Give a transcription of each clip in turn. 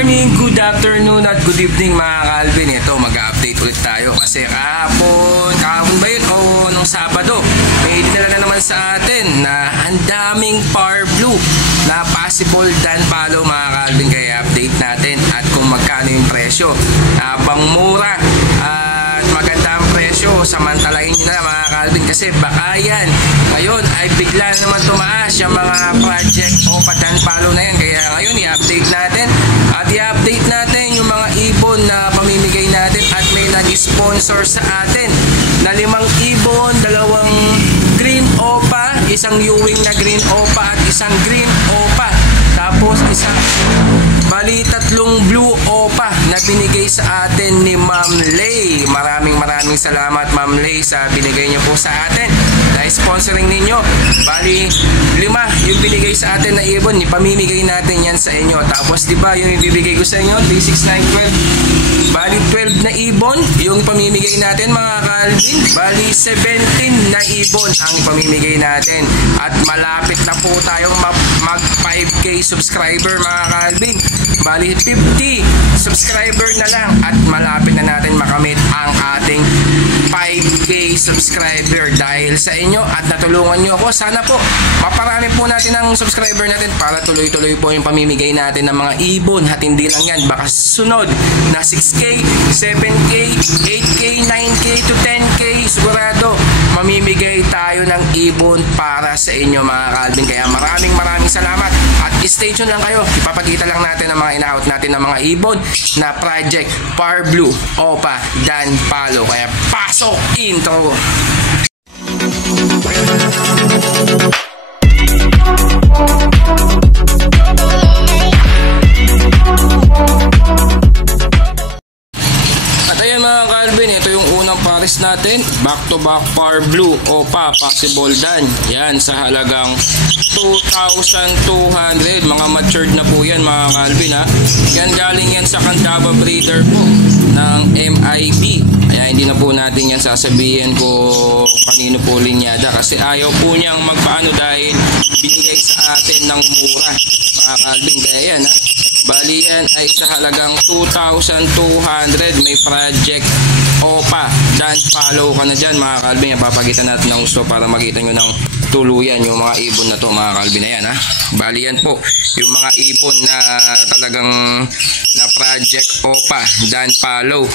morning, good afternoon at good evening mga ka-Alvin. Ito, mag-update ulit tayo kasi kahapon ba yun o nung Sabado, may dinala na naman sa atin na ang daming Power Blue na possible dan follow mga ka-Alvin. Kaya update natin at kung magkano yung presyo. Habang mura at maganda ang presyo, samantalahin nyo na mga ka-Alvin kasi baka yan ngayon ay bigla naman tumaas yung mga project o dan follow na yan. Kaya ngayon i-update natin at i-update natin yung mga ibon na pamimigay natin at may nag-sponsor sa atin na 5 ibon, 2 green opa, isang Ewing na green opa at isang green opa, tapos isang bali 3 blue opa na binigay sa atin ni Ma'am Lay. Maraming salamat Ma'am Lay sa binigay niyo po sa atin na sponsoring ninyo. Bali 5 yung binigay sa atin na ibon, ipamimigay natin yan sa inyo. Tapos diba yung ibibigay ko sa inyo 3, 6, 9, 12, bali 12 na ibon yung pamimigay natin mga ka-Alvin. Bali 17 na ibon ang ipamimigay natin at malapit na po tayong mag 5K subscriber mga ka-Alvin. Bali 50 subscriber na lang at malapit na natin makamit ang ating 5K subscriber dahil sa inyo at natulungan nyo ako. Sana po maparami po natin ang subscriber natin para tuloy-tuloy po yung pamimigay natin ng mga ibon. At hindi lang yan, baka sunod na 6K, 7K, 8K, 9K to 10K sigurado mamimigay tayo ng ibon para sa inyo mga ka-Alvin. Kaya maraming salamat at stay tuned lang kayo. Ipapakita lang natin ang mga ina-out natin ng mga ibon na project Power Blue Opa Dan Palo. Kaya pasok intro. At ayan mga ka-Alvin, ito yung unang pares natin, back to back Power Blue Opa Possible Dan. Yan sa halagang 2,200. Mga matured na po yan mga ka-Alvin ha. Yan galing yan sa Candaba breeder po ng MIB. Kaya hindi na po natin yan sasabihin ko kanino po linyada kasi ayaw po niyang magpaano dahil binigay sa atin ng mura mga ka-Alvin. Kaya yan ha, bali yan ay sa halagang 2,200. May project Opa Dan follow ka na dyan mga ka-Alvin. Papagitan natin ng gusto para makita nyo ng tuluyan yung mga ibon na to mga ka-Alvin. Ayan ha, bali yan po yung mga ibon na talagang na project Opa Dan follow.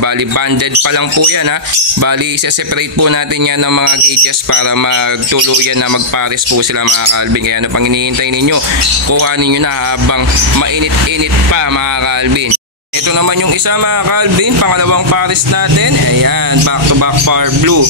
Bali banded pa lang po yan ha. Bali separate po natin yan ng mga gauges para magtuluyan na magpares po sila mga ka-Alvin. Kaya ano pang hinihintay ninyo, kuhanin nyo na habang mainit-init pa mga ka-Alvin. Ito naman yung isa mga ka-Alvin, pangalawang pares natin. Ayan, back to back Power Blue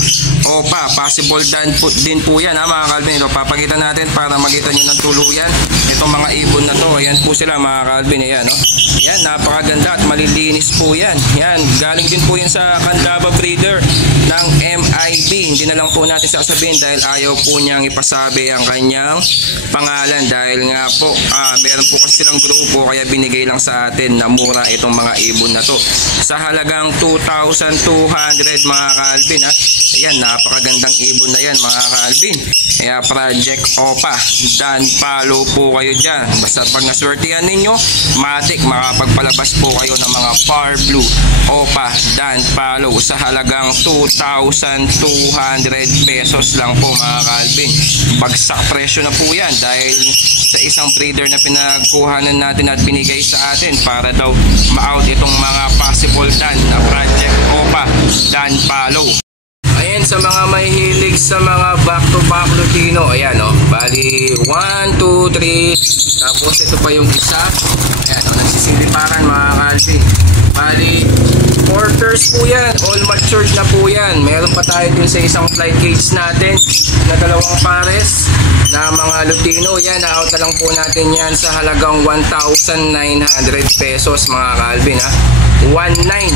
Opa Possible Dan po, din po yan ha mga ka-Alvin. Ito papakita natin para makita nyo ng tuluyan itong mga ibon na to. Ayan po sila mga ka-Alvin. Ayan no? Ayan, napakaganda at malilinis po yan. Ayan, galing din po yan sa Candaba breeder ng MIB. Hindi na lang po natin sasabihin dahil ayaw po niyang ipasabi ang kanyang pangalan dahil nga po meron po kasi silang grupo kaya binigay lang sa atin na mura itong mga ibon na to sa halagang 2,200 mga ka-Alvin ha. Ayan, napakagandang ibon na yan mga ka-Alvin. Kaya project Opa Dan follow po kayo dyan. Basta pag naswertihan ninyo, matik makapagpalabas po kayo ng mga Power Blue Opa Dan follow sa halagang 2,200 pesos lang po mga ka-Alvin. Bagsak presyo na po yan dahil sa isang breeder na pinagkuhanan natin at binigay sa atin para daw ma-out itong mga possible Dan na project Opa Dan follow. Ayan, sa mga mahihilig sa mga back-to-back Lutino, ayan o, bali 1, 2, 3, tapos ito pa yung isa, ayan o, nagsisiliparan mga ka-Alvin. Bali 4 pairs po yan, all matured na po yan. Meron pa tayo din sa isang flight cage natin na 2 pares na mga Lutino. Yan, na-out na lang po natin yan sa halagang 1,900 pesos mga ka-Alvin ha. 1,900.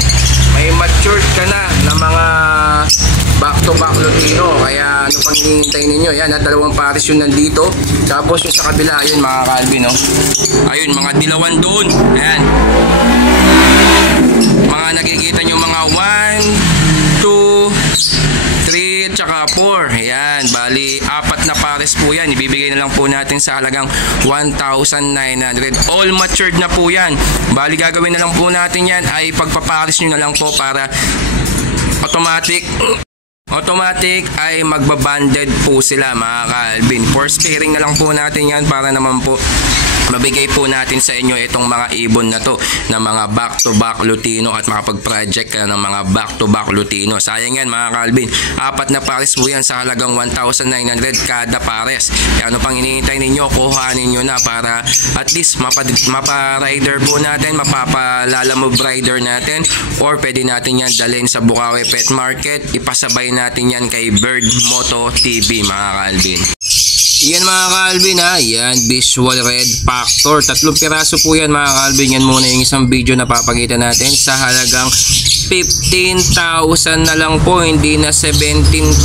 May matured ka na na mga back-to-back Lutino. Kaya ano pang hinihintay ninyo? Yan, 2 pares yung nandito. Tapos yung sa kabila, ayun mga ka-Alvin no? Ayun, mga dilawan doon. Ayan. Mga nakikita nyo mga 1, 2, 3 tsaka 4. Ayan, bali 4 na pares po po yan. Ibibigay na lang po natin sa halagang 1,900. All matured na po yan. Bali gagawin na lang po natin yan ay pagpaparis nyo na lang po para automatic ay magbabanded po sila mga ka-Alvin. For sparing na lang po natin yan para naman po mabigay po natin sa inyo itong mga ibon na to na mga back-to-back Lutino at makapag-project ka ng mga back-to-back Lutino. Sayang yan mga ka-Alvin. 4 na pares po yan sa halagang 1,900 kada pares. Ano pang hinihintay ninyo? Kuhanin nyo na para at least mapa-rider po natin, mapapalalamove rider natin, or pwede natin yan dalhin sa Bukawi Pet Market. Ipasabay natin yan kay Bird Moto TV mga ka-Alvin. Yan mga ka-Alvin ha, yan Visual Red Factor, 3 piraso po yan mga ka-Alvin. Yan muna yung isang video na papakita natin sa halagang 15,000 na lang po, hindi na 17,000,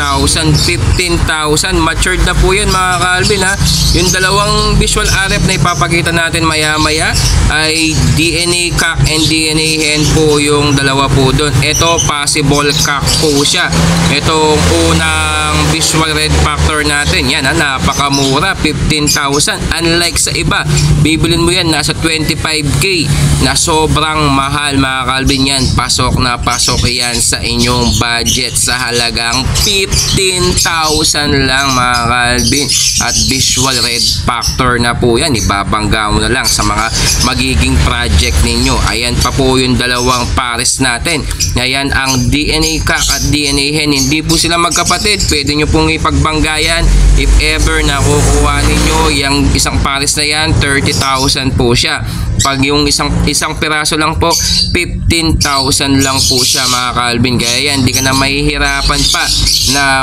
15,000. Matured na po yan mga ka-Alvin ha. Yung dalawang visual RF na ipapakita natin maya maya ay DNA cock and DNA hen po yung dalawa po doon. Ito possible cock po siya. Itong unang Visual Red Factor natin, yan ha, napakamura, 15,000. Unlike sa iba, bibilin mo yan nasa 25k na sobrang mahal mga ka-Alvin. Yan pasok na pasok yan sa inyong budget sa halagang 15,000 lang mga ka-Alvin. At Visual Red Factor na po yan, ibabangga mo na lang sa mga magiging project ninyo. Ayan pa po yung dalawang pares natin. Ayan ang DNA cock at DNA hen, hindi po sila magkapatid. Pwede nyo pong ipagbanggayan if ever nakukuha ninyo yung isang pares na yan. 30,000 po siya. Pag yung isang piraso lang po, 15,000 lang po siya mga ka-Alvin. Kaya yan, hindi ka na mahihirapan pa na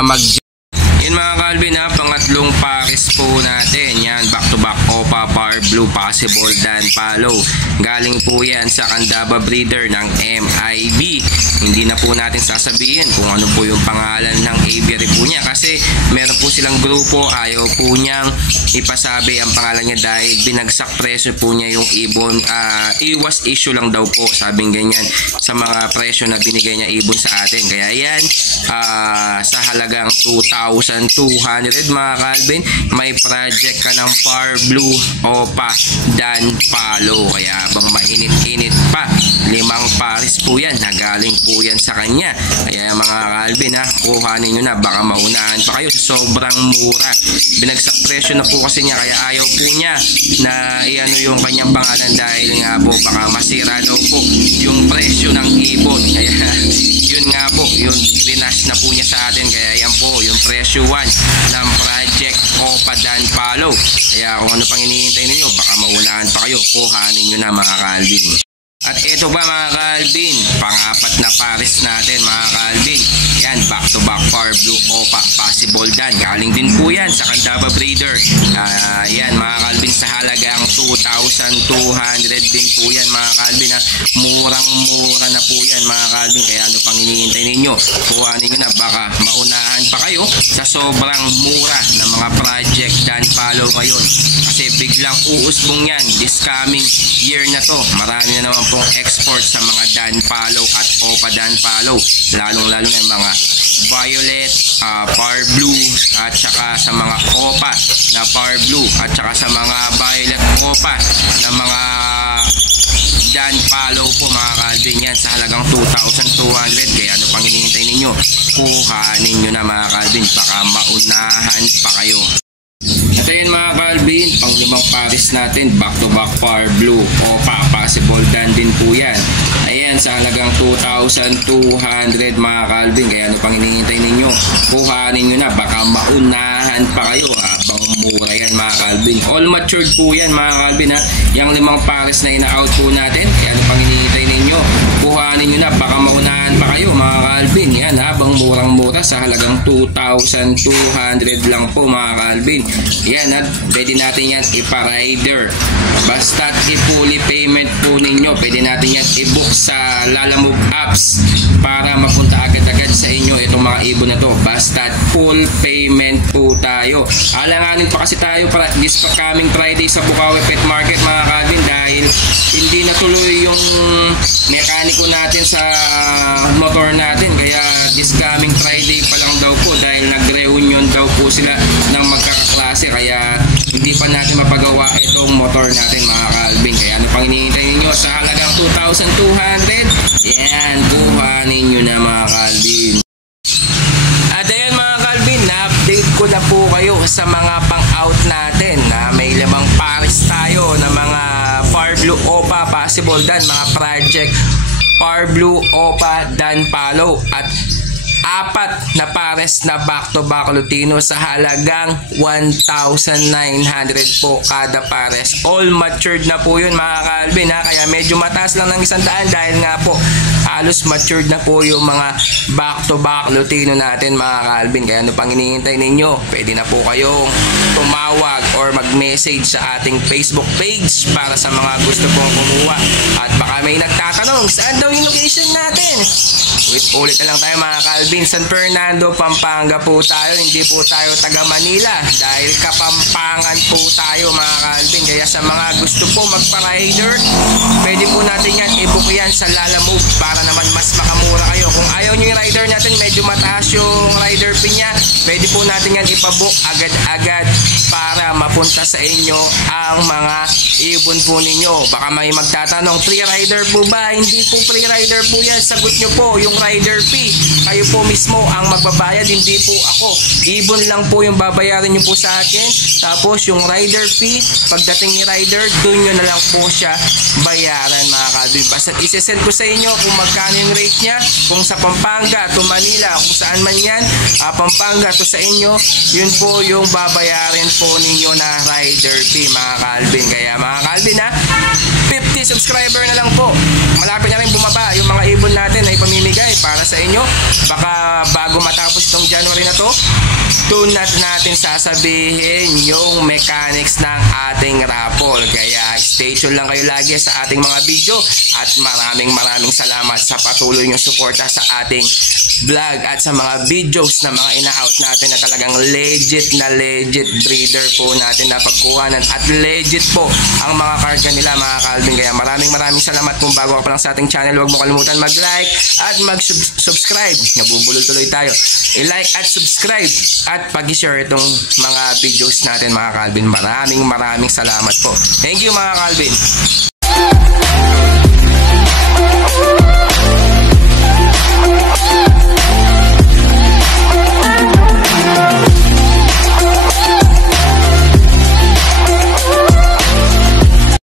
yan mga ka-Alvin ha, pangatlong pares po natin. Yan, back to back Opa Power Blue Possible Dan Palo. Galing po yan sa Candaba breeder ng MIB. Hindi na po natin sasabihin kung ano po yung pangalan ng aviary po niya kasi meron po silang grupo, ayaw po niyang ipasabi ang pangalan niya dahil binagsak presyo po niya yung ibon. Iwas issue lang daw po, sabing ganyan sa mga presyo na binigay niya ibon sa atin. Kaya yan, sa halagang 2,200 mga ka-Alvin, may project ka ng Power Blue Opa Dan Palo. Kaya bang mainit-init pa, 5 pares po yan, nagaling po yan sa kanya. Kaya mga ka-Alvin ha, kuhanin nyo na, baka maunahan pa kayo sa sobrang mura. Binagsak presyo na po kasi niya, kaya ayaw po niya na iano yung kanyang pangalan dahil nga po baka masira daw po yung presyo ng ibon. Kaya yun nga po, yung rinash na po niya sa atin. Kaya yan po yung presyo 1 ng project Opa Dan Palo. Kaya kung ano pang hinihintay ninyo, baka maunahan pa kayo, kuhanin nyo na mga ka-Alvin. At ito ba mga ka-Alvin, pang-4 na pares natin mga ka-Alvin. Yan, back to back Power Blue Opa Possible Dan. Galing din po yan sa Candaba breeder. Yan mga ka-Alvin, sa halagang 2,200 din po yan mga ka-Alvin ha. Murang-mura na po yan mga ka-Alvin. Kaya ano pang hinihintay ninyo, kuhanin nyo na, baka maunahan pa kayo sa sobrang mura ng mga project Dan Palo ngayon. Kasi biglang uusbong yan this coming year na to. Marami na naman pong export sa mga Dan Palo at Opa Dan Palo, lalong-lalo na yung mga violet, Power Blue, at saka sa mga Opa na Power Blue, at saka sa mga violet Opa na mga Dan Palo po mga ka-Alvin. Yan sa halagang 2,200. Kaya ano pang hinihintay ninyo, kuhanin nyo na mga ka-Alvin, baka maunahan pa kayo. At ayan mga ka-Alvin, pang 5 pares natin, back to back Power Blue Opa Possible Dan din po yan. Ayan sa halagang 2,200 mga ka-Alvin. Kaya ano pang hinihintay ninyo, kuhanin nyo na, baka maunahan pa kayo. Habang mura yan mga ka-Alvin. All matured po yan mga ka-Alvin ha. Yung 5 pares na ina-out po natin, kaya ano pang hinihintay ninyo, kuhanin nyo na, baka maunahan pa kayo mga ka-Alvin. Yan, habang murang-mura sa halagang 2,200 lang po mga ka-Alvin. Yan, at pwede natin yan ipa-rider. Basta i-fully payment po ninyo, pwede natin yan i-book sa Lalamove apps para mapunta agad-agad sa inyo itong mga ibon na to. Basta full payment po tayo. Alanganin pa kasi tayo para this coming Friday sa Bukawi Pet Market mga ka-Alvin dahil hindi natuloy yung mekaniko natin sa motor natin. Kaya this coming Friday pa lang daw po dahil nag-reunion daw po sila ng magkakaklase. Kaya pang hinihintay ninyo sa halagang 2,200. Yan, kuha ninyo na mga Calvin. At ayan mga Calvin, na-update ko na po kayo sa mga pang-out natin na may 5 pares tayo na mga Par Blue Opa Possible Dan, mga project Par Blue Opa Dan Palo, at 4 na pares na back-to-back Lutino sa halagang 1,900 po kada pares. All matured na po yun mga Calvin, ha? Kaya medyo mataas lang ng 100 dahil nga po halos matured na po yung mga back-to-back Lutino natin mga Calvin. Kaya ano pang hinihintay ninyo? Pwede na po kayong tumawag or mag-message sa ating Facebook page para sa mga gusto pong kumuha. At baka may nagtatanong, saan daw yung location natin? Ulit na lang tayo mga Calvin. San Fernando, Pampanga po tayo. Hindi po tayo taga Manila dahil Kapampangan po tayo mga Calvin. Kaya sa mga gusto po magpa-rider, pwede po natin yan i-book yan sa Lalamove para naman mas makamura kayo. Kung ayaw nyo yung rider natin, medyo mataas yung rider fee niya, pwede po natin yan ipabook agad-agad para mapunta sa inyo ang mga ibon po ninyo. Baka may magtatanong, free rider po ba? Hindi po free rider po yan. Sagot nyo po yung rider fee. Kayo po mismo ang magbabayad, hindi po ako. Ibon lang po yung babayaran nyo po sa akin. Tapos yung rider fee, pagdating ni rider, doon nyo na lang po siya bayaran mga Calvin. Basta isesend ko sa inyo kung magkano yung rate niya, kung sa Pampanga to Manila, kung saan man yan, Pampanga to sa inyo, yun po yung babayaran po ninyo na rider fee mga Calvin. Kaya mga Calvin, ha, 50 subscriber na lang po. Malapit na rin bumaba yung mga ibon natin na ipamimigay para sa inyo. Baka bago matapos itong January na to, doon natin sasabihin yung mechanics ng ating raffle. Kaya stay tuned lang kayo lagi sa ating mga video at maraming salamat sa patuloy nyo suporta sa ating vlog at sa mga videos na mga ina-out natin na talagang legit breeder po natin na pagkuhanan at legit po ang mga karga nila mga Calvin. Kaya maraming salamat. Kung bago ka pa lang sa ating channel, huwag mo kalimutan mag-like at mag-subscribe. Nabubulol tuloy tayo. I-like at subscribe at pag-share itong mga videos natin mga Calvin. Maraming salamat po. Thank you mga Calvin.